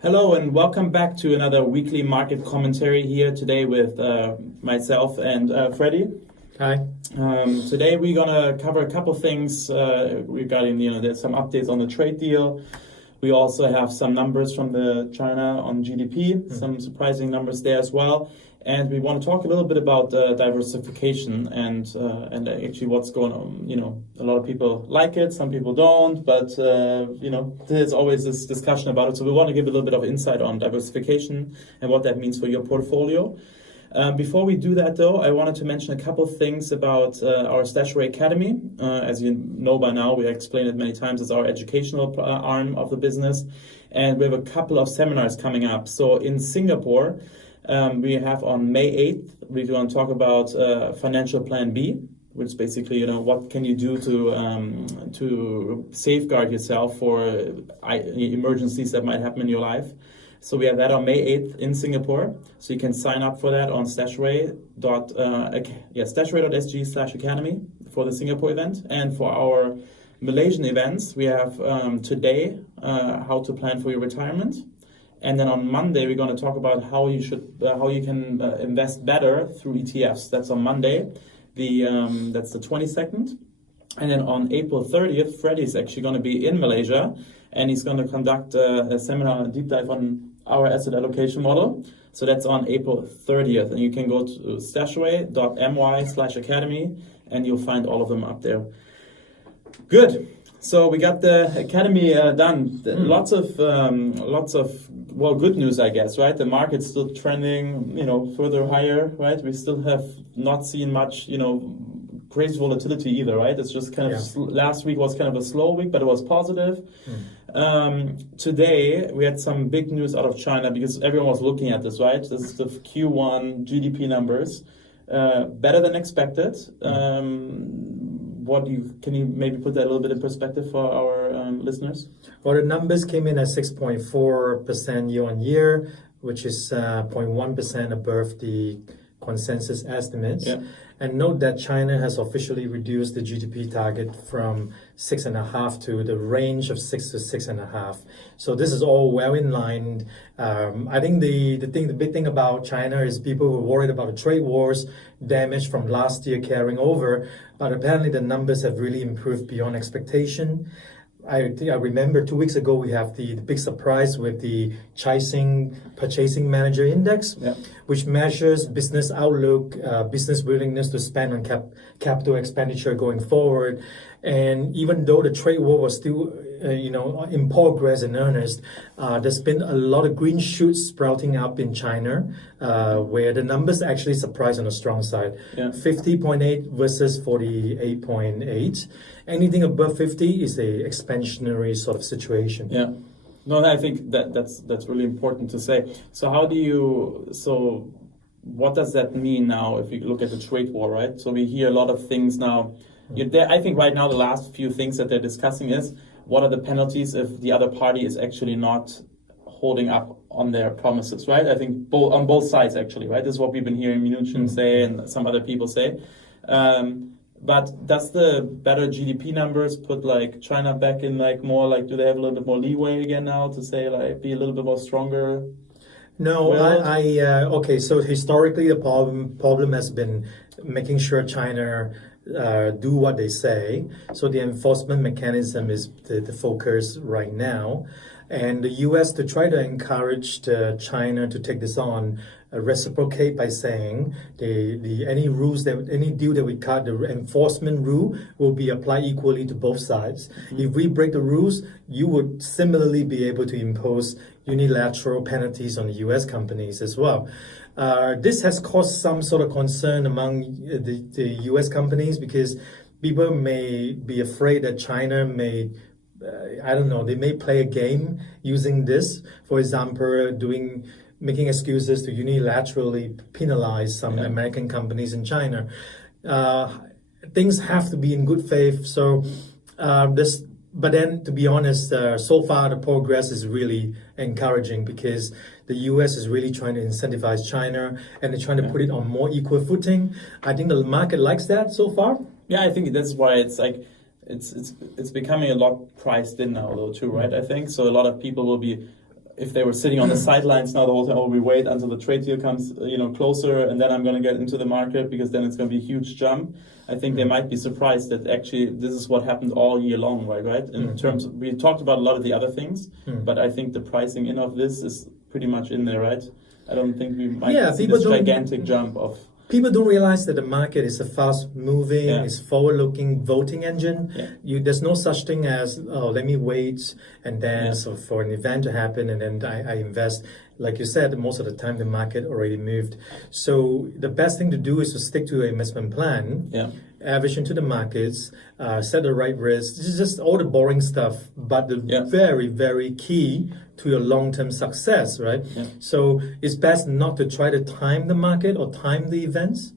Hello and welcome back to another weekly market commentary here today with myself and Freddy. Hi. Today we're gonna cover a couple things regarding, there's some updates on the trade deal. We also have some numbers from the China on GDP, some surprising numbers there as well. And we want to talk a little bit about diversification and actually what's going on. A lot of people like it, some people don't, but there's always this discussion about it. So we want to give a little bit of insight on diversification and what that means for your portfolio. Before we do that, though, I wanted to mention a couple things about our StashAway Academy. As you know by now, we explained it many times, it's our educational arm of the business. And we have a couple of seminars coming up. So in Singapore, we have on May 8th, we're going to talk about Financial Plan B, which is basically, what can you do to safeguard yourself for emergencies that might happen in your life. So we have that on May 8th in Singapore. So you can sign up for that on StashAway.sg/academy for the Singapore event. And for our Malaysian events, we have today how to plan for your retirement. And then on Monday, we're going to talk about how you can invest better through ETFs. That's on Monday. That's the 22nd. And then on April 30th, Freddy's actually going to be in Malaysia, and he's going to conduct a seminar, a deep dive on our asset allocation model. So that's on April 30th. And you can go to stashaway.my/academy, and you'll find all of them up there. Good. So we got the academy done. Lots of good news, I guess, right? The market's still trending, further higher, right? We still have not seen much, crazy volatility either, right? It's just kind of last week was kind of a slow week, but it was positive. Today we had some big news out of China because everyone was looking at this, right? This is the Q1 GDP numbers, better than expected. Can you maybe put that a little bit in perspective for our listeners? Well, the numbers came in at 6.4% year on year, which is 0.1% above the consensus estimates. Yeah. And note that China has officially reduced the GDP target from 6.5 to the range of 6 to 6.5. So this is all well in line. I think the big thing about China is people were worried about the trade wars damage from last year carrying over, but apparently the numbers have really improved beyond expectation. I remember 2 weeks ago we have the big surprise with the Caixin Purchasing Manager Index, which measures business outlook, business willingness to spend on capital expenditure going forward. And even though the trade war was still in progress in earnest, there's been a lot of green shoots sprouting up in China, where the numbers actually surprise on the strong side. 50.8 versus 48.8. Anything above 50 is a expansionary sort of situation. Yeah. No, I think that's really important to say. So what does that mean now if you look at the trade war, right? So we hear a lot of things now. I think right now the last few things that they're discussing is what are the penalties if the other party is actually not holding up on their promises, right? I think on both sides actually, right? This is what we've been hearing Mnuchin say and some other people say. But does the better GDP numbers put China back in more do they have a little bit more leeway again now to say be a little bit more stronger? No, okay. So historically, the problem has been making sure China do what they say. So the enforcement mechanism is the focus right now, and the U.S. to try to encourage China to take this on. Reciprocate by saying any deal that we cut, the enforcement rule will be applied equally to both sides. If we break the rules, you would similarly be able to impose unilateral penalties on the U.S. companies as well. This has caused some sort of concern among the U.S. companies because people may be afraid that China may they may play a game using this. For example, making excuses to unilaterally penalize some American companies in China. Things have to be in good faith. So but then to be honest, so far the progress is really encouraging because the US is really trying to incentivize China and they're trying to put it on more equal footing. I think the market likes that so far. Yeah, I think that's why it's it's becoming a lot priced in now though too, right? I think so. A lot of people will be if they were sitting on the sidelines now the whole time, oh, we wait until the trade deal comes, closer, and then I'm going to get into the market because then it's going to be a huge jump. I think they might be surprised that actually this is what happened all year long, right? In terms of, we talked about a lot of the other things, but I think the pricing in of this is pretty much in there, right? I don't think we might see this gigantic jump of... People don't realize that the market is a fast-moving, it's forward-looking voting engine. There's no such thing as, let me wait and then so for an event to happen and then I invest. Like you said, most of the time the market already moved. So the best thing to do is to stick to an investment plan, average into the markets, set the right risk. This is just all the boring stuff, but the very, very key to your long-term success, right? So it's best not to try to time the market or time the events.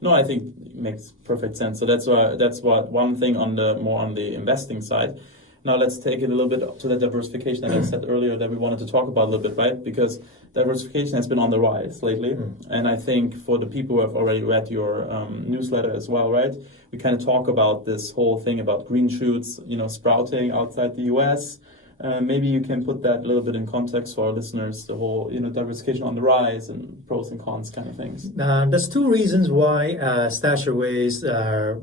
No, I think it makes perfect sense. So that's what one thing on the investing side. Now let's take it a little bit to the diversification that I said earlier that we wanted to talk about a little bit, right? Because diversification has been on the rise lately. And I think for the people who have already read your newsletter as well, right? We kind of talk about this whole thing about green shoots, sprouting outside the US. Maybe you can put that a little bit in context for our listeners, the whole, diversification on the rise and pros and cons kind of things. There's two reasons why StashAway's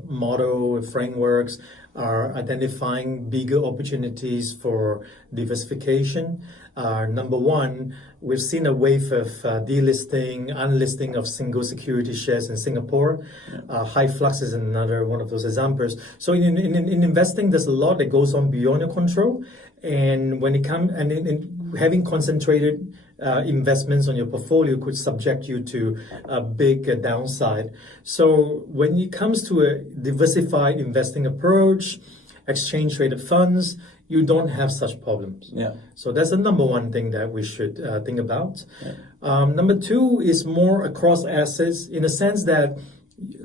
motto frameworks are identifying bigger opportunities for diversification. Number one, we've seen a wave of delisting, unlisting of single security shares in Singapore. High flux is another one of those examples. So in investing, there's a lot that goes on beyond your control. And when it comes, and in having concentrated investments on your portfolio could subject you to a big downside. So when it comes to a diversified investing approach, exchange traded funds, you don't have such problems. So that's the number one thing that we should think about. Number two is more across assets in the sense that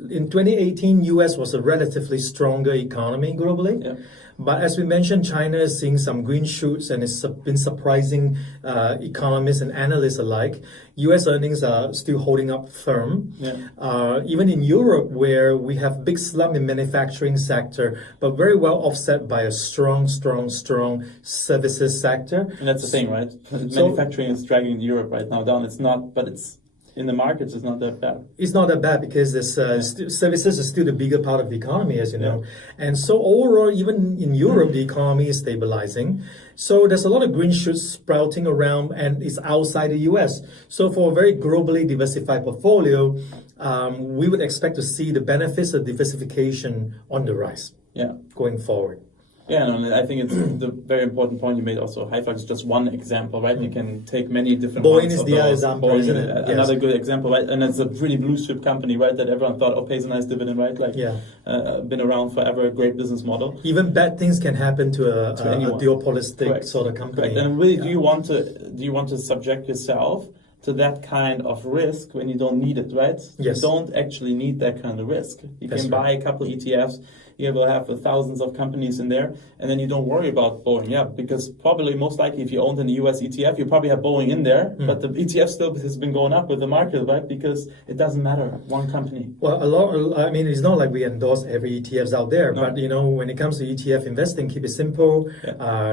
in 2018, US was a relatively stronger economy globally. But as we mentioned, China is seeing some green shoots and it's been surprising economists and analysts alike. US earnings are still holding up firm. Even in Europe, where we have big slump in manufacturing sector, but very well offset by a strong services sector. And that's the thing, right? Manufacturing is dragging Europe right now down. It's not, but it's in the markets, it's not that bad. It's not that bad because this services is still the bigger part of the economy, as you know. And so overall, even in Europe, the economy is stabilizing. So there's a lot of green shoots sprouting around and it's outside the US. So for a very globally diversified portfolio, we would expect to see the benefits of diversification on the rise going forward. And I think it's the very important point you made also. High flux is just one example, right? You can take many different Boeing is the other example, isn't it? Another good example, right? And it's a pretty blue chip company, right? That everyone thought, pays a nice dividend, right? Been around forever, a great business model. Even bad things can happen to a duopolistic sort of company. Correct. And really, do you want to subject yourself to that kind of risk when you don't need it, right? You don't actually need that kind of risk. You can buy a couple ETFs. You will have thousands of companies in there, and then you don't worry about Boeing. Because probably most likely if you owned an US ETF, you probably have Boeing in there, but the ETF still has been going up with the market, right? Because it doesn't matter, one company. Well, it's not like we endorse every ETFs out there, but when it comes to ETF investing, keep it simple.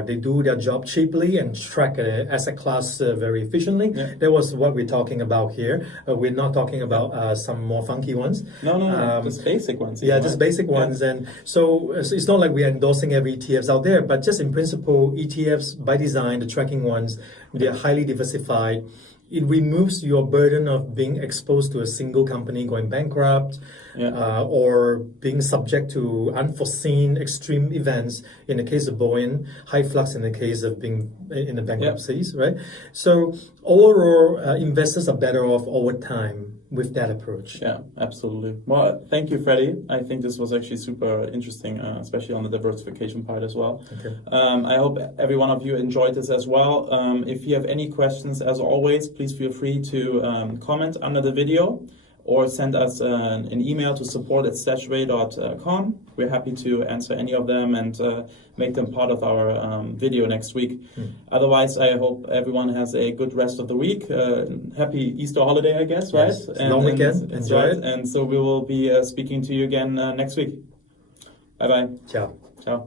They do their job cheaply and track asset class very efficiently. That was what we're talking about here. We're not talking about some more funky ones. No, just basic ones. Just basic ones. And so it's not like we're endorsing every ETFs out there, but just in principle, ETFs by design, the tracking ones, they're highly diversified. It removes your burden of being exposed to a single company going bankrupt or being subject to unforeseen extreme events in the case of Boeing, high flux in the case of being in the bankruptcies, right? So overall, investors are better off over time with that approach. Yeah, absolutely. Well, thank you, Freddy. I think this was actually super interesting, especially on the diversification part as well. Okay. I hope every one of you enjoyed this as well. If you have any questions, as always, please feel free to comment under the video or send us an email to support@stashaway.com. We're happy to answer any of them and make them part of our video next week. Otherwise, I hope everyone has a good rest of the week. Happy Easter holiday, I guess, right? Yes, long weekend. Enjoy it. And so we will be speaking to you again next week. Bye-bye. Ciao. Ciao.